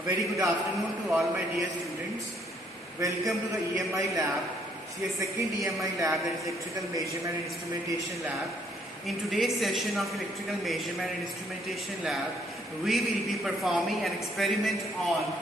A very good afternoon to all my dear students. Welcome to the EMI lab. See a second EMI lab, that is Electrical Measurement and Instrumentation lab. In today's session of Electrical Measurement and Instrumentation lab, we will be performing an experiment on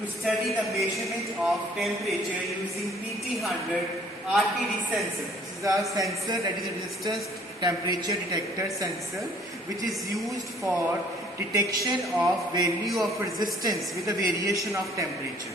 to study the measurement of temperature using PT100 RTD sensor. This is our sensor, that is a resistance temperature detector sensor, which is used for detection of value of resistance with a variation of temperature.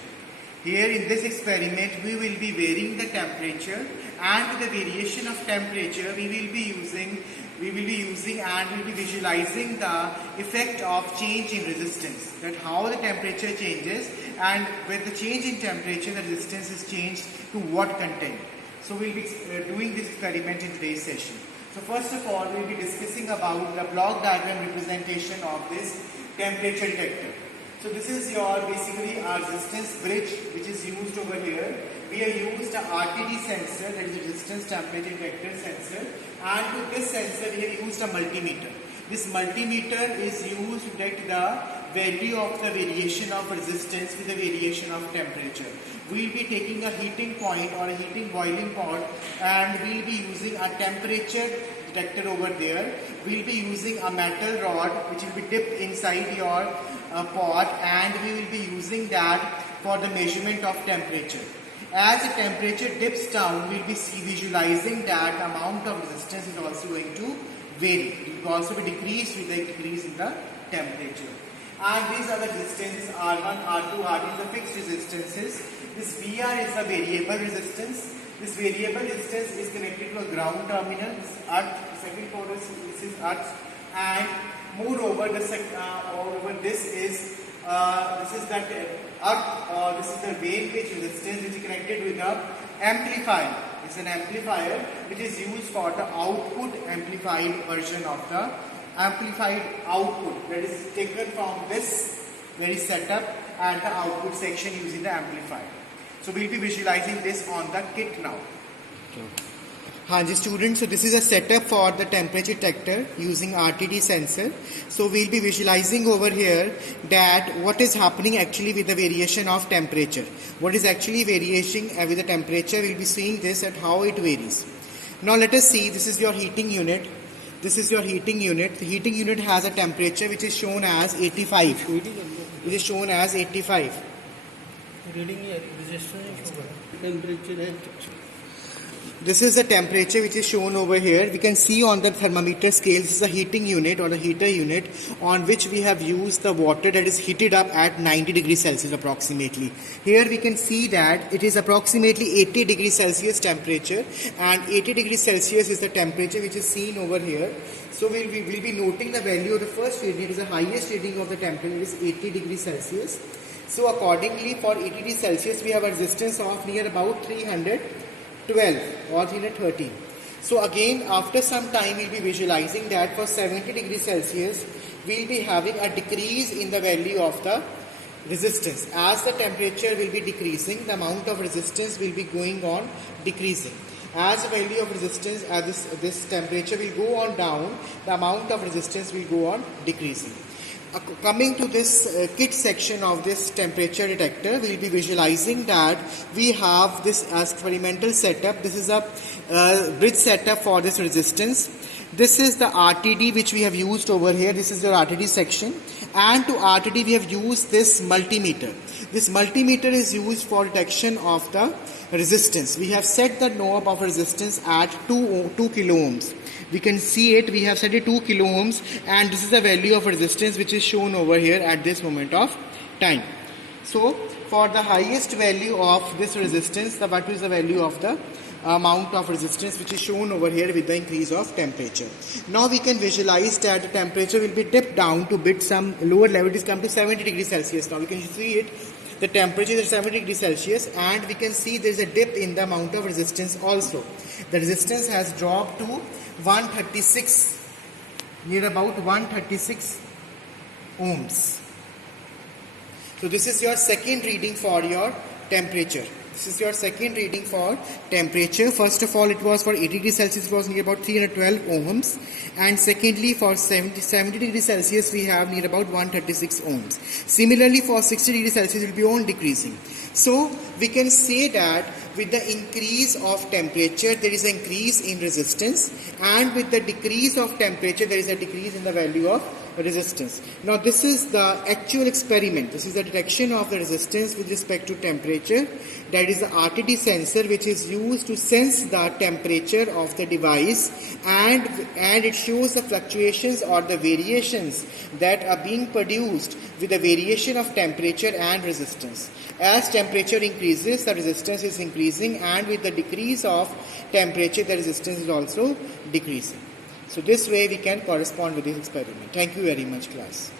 Here in this experiment we will be varying the temperature, and with the variation of temperature we will be using and we will be visualizing the effect of change in resistance, that how the temperature changes, and with the change in temperature the resistance is changed to what content. So we will be doing this experiment in today's session. So first of all, we will be discussing about the block diagram representation of this temperature detector. So this is your basically our resistance bridge which is used over here. We have used a RTD sensor, that is a resistance temperature detector sensor, and to this sensor we have used a multimeter. This multimeter is used to detect the value of the variation of resistance with the variation of temperature. We will be taking a heating point or a heating boiling pot, and we will be using a temperature detector over there. We will be using a metal rod which will be dipped inside your pot, and we will be using that for the measurement of temperature. As the temperature dips down, we will be visualizing that amount of resistance is also going to vary. It will also be decreased with the increase in the temperature. And these are the resistances R1, R2, R3 is the fixed resistances. This VR is the variable resistance. This variable resistance is connected to a ground terminal. This is earth, second quarter, this is earth, and moreover, this is that earth, this is the vein pitch resistance which is connected with the amplifier. It's an amplifier which is used for the output amplified version of the amplified output, that is taken from this very setup and the output section using the amplifier. So we will be visualizing this on the kit now. Hanji students, so this is a setup for the temperature detector using RTD sensor. So we will be visualizing over here that what is happening actually with the variation of temperature. What is actually variation with the temperature, we will be seeing this at how it varies. Now let us see, this is your heating unit. This is your heating unit. The heating unit has a temperature which is shown as 85. It is shown as 85. This is the temperature which is shown over here. We can see on the thermometer scale, this is a heating unit or a heater unit on which we have used the water that is heated up at 90 degrees Celsius approximately. Here we can see that it is approximately 80 degrees Celsius temperature, and 80 degrees Celsius is the temperature which is seen over here. So we'll be noting the value of the first reading. It is the highest reading of the temperature, it is 80 degrees Celsius. So accordingly, for 80 degrees Celsius we have a resistance of near about 312 or 313. So again, after some time we'll be visualizing that for 70 degrees Celsius we'll be having a decrease in the value of the resistance. As the temperature will be decreasing, the amount of resistance will be going on decreasing. As the value of resistance at this temperature will go on down, the amount of resistance will go on decreasing. Coming to this kit section of this temperature detector, we will be visualizing that we have this experimental setup. This is a bridge setup for this resistance. This is the RTD which we have used over here. This is your RTD section, and to RTD we have used this multimeter. This multimeter is used for detection of the resistance. We have set the knob of resistance at 2 kilo ohms. We can see it, we have set it 2 kilo ohms, and this is the value of resistance which is shown over here at this moment of time. So for the highest value of this resistance, what is the value of the amount of resistance which is shown over here with the increase of temperature. Now we can visualize that the temperature will be dipped down to bit some lower level. It is come to 70 degrees Celsius. Now we can see it. The temperature is 70 degrees Celsius, and we can see there is a dip in the amount of resistance also. The resistance has dropped to 136, near about 136 ohms. So this is your second reading for your temperature. This is your second reading for temperature. First of all, it was for 80 degrees Celsius, it was near about 312 ohms. And secondly, for 70 degrees Celsius, we have near about 136 ohms. Similarly, for 60 degrees Celsius, it will be on decreasing. So, we can say that with the increase of temperature, there is an increase in resistance. And with the decrease of temperature, there is a decrease in the value of resistance. Now, this is the actual experiment. This is the detection of the resistance with respect to temperature. That is the RTD sensor, which is used to sense the temperature of the device, and it shows the fluctuations or the variations that are being produced with the variation of temperature and resistance. As temperature increases, the resistance is increasing, and with the decrease of temperature, the resistance is also decreasing. So this way we can correspond with this experiment. Thank you very much, class.